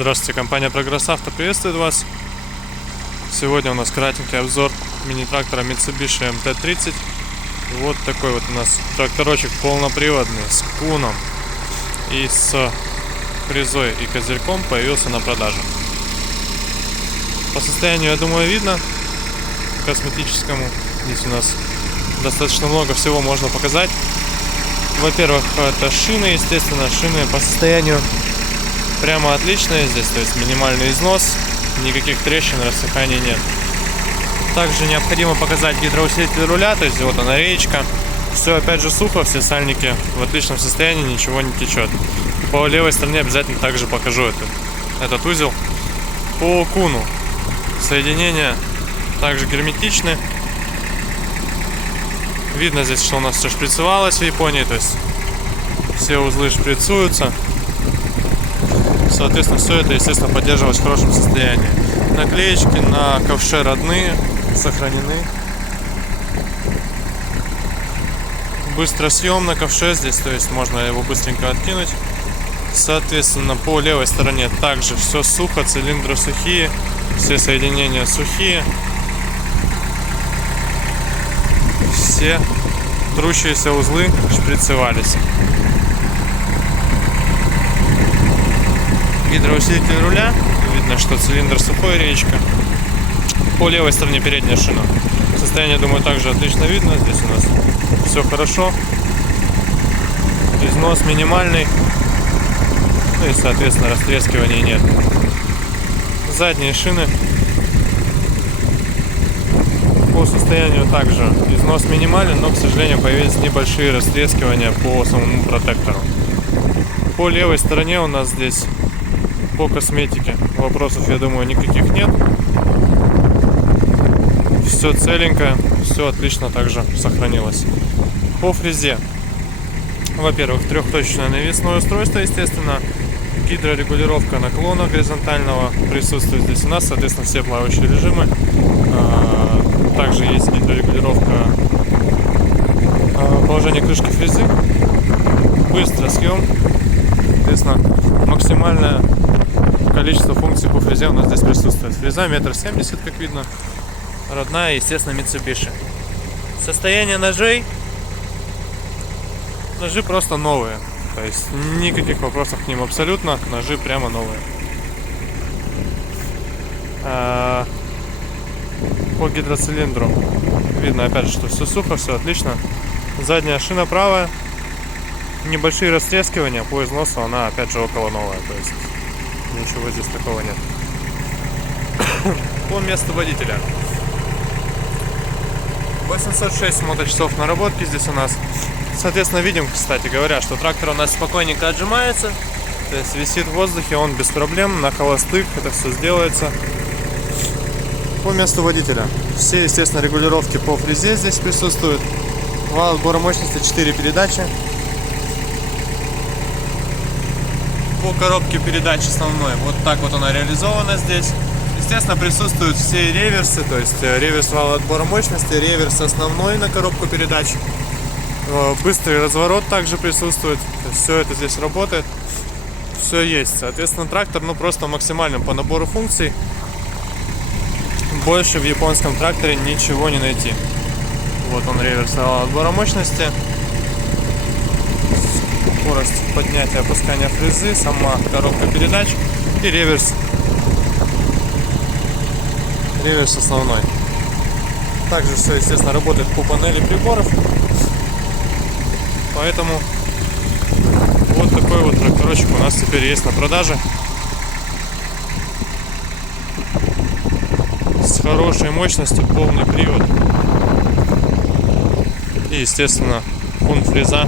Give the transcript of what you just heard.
Здравствуйте, компания Прогресс Авто приветствует вас. Сегодня у нас кратенький обзор мини-трактора Mitsubishi MT-30. Вот такой вот у нас тракторочек полноприводный с куном и с фрезой и козырьком появился на продажу. По состоянию, я думаю, видно косметическому. Здесь у нас достаточно много всего можно показать. Во-первых, это шины, естественно, шины по состоянию прямо отличные здесь, то есть минимальный износ, никаких трещин, рассыханий нет. Также необходимо показать гидроусилитель руля, то есть вот она речка. Все опять же сухо, все сальники в отличном состоянии, ничего не течет. По левой стороне обязательно также покажу этот узел. По куну соединения также герметичны. Видно здесь, что у нас все шприцевалось в Японии, то есть все узлы шприцуются. Соответственно, все это, естественно, поддерживалось в хорошем состоянии. Наклеечки на ковше родные, сохранены. Быстросъем на ковше здесь, то есть можно его быстренько откинуть. Соответственно, по левой стороне также все сухо, цилиндры сухие, все соединения сухие. Все трущиеся узлы шприцевались. Гидроусилитель руля. Видно, что цилиндр сухой, речка. По левой стороне передняя шина. Состояние, думаю, также отлично видно. Здесь у нас все хорошо. Износ минимальный. Ну и, соответственно, растрескиваний нет. Задние шины. По состоянию также износ минимален, но, к сожалению, появились небольшие растрескивания по самому протектору. По левой стороне у нас здесь по косметике вопросов, я думаю, никаких нет. Все целенькое, все отлично также сохранилось. По фрезе, во-первых, трехточечное навесное устройство, естественно, гидрорегулировка наклона горизонтального присутствует здесь у нас, соответственно, все плавающие режимы. Также есть гидрорегулировка положения крышки фрезы, быстрый съем, соответственно, максимальное количество функций по фрезе у нас здесь присутствует. Фреза 1,70 м, как видно, родная, естественно, Mitsubishi. Состояние ножей. Ножи просто новые, то есть никаких вопросов к ним абсолютно, ножи прямо новые. По гидроцилиндру видно опять же, что все сухо, все отлично. Задняя шина правая, небольшие растрескивания, по износу она опять же около новая, то есть ничего здесь такого нет. По месту водителя 806 моточасов наработки здесь у нас. Соответственно, видим, кстати говоря, что трактор у нас спокойненько отжимается, то есть висит в воздухе, он без проблем, на холостых это все сделается. По месту водителя все, естественно, регулировки по фрезе здесь присутствуют. Вал отбора мощности 4 передачи. По коробке передач основной вот так вот она реализована здесь. Естественно, присутствуют все реверсы, то есть реверс вала отбора мощности, реверс основной на коробку передач. Быстрый разворот также присутствует. То есть все это здесь работает. Все есть. Соответственно, трактор просто максимальным по набору функций. Больше в японском тракторе ничего не найти. Вот он, реверс вала отбора мощности. Скорость поднятия, опускания фрезы, сама коробка передач и реверс основной. Также все, естественно, работает по панели приборов. Поэтому вот такой вот тракторочек у нас теперь есть на продаже. С хорошей мощностью, полный привод. И, естественно, фунт фреза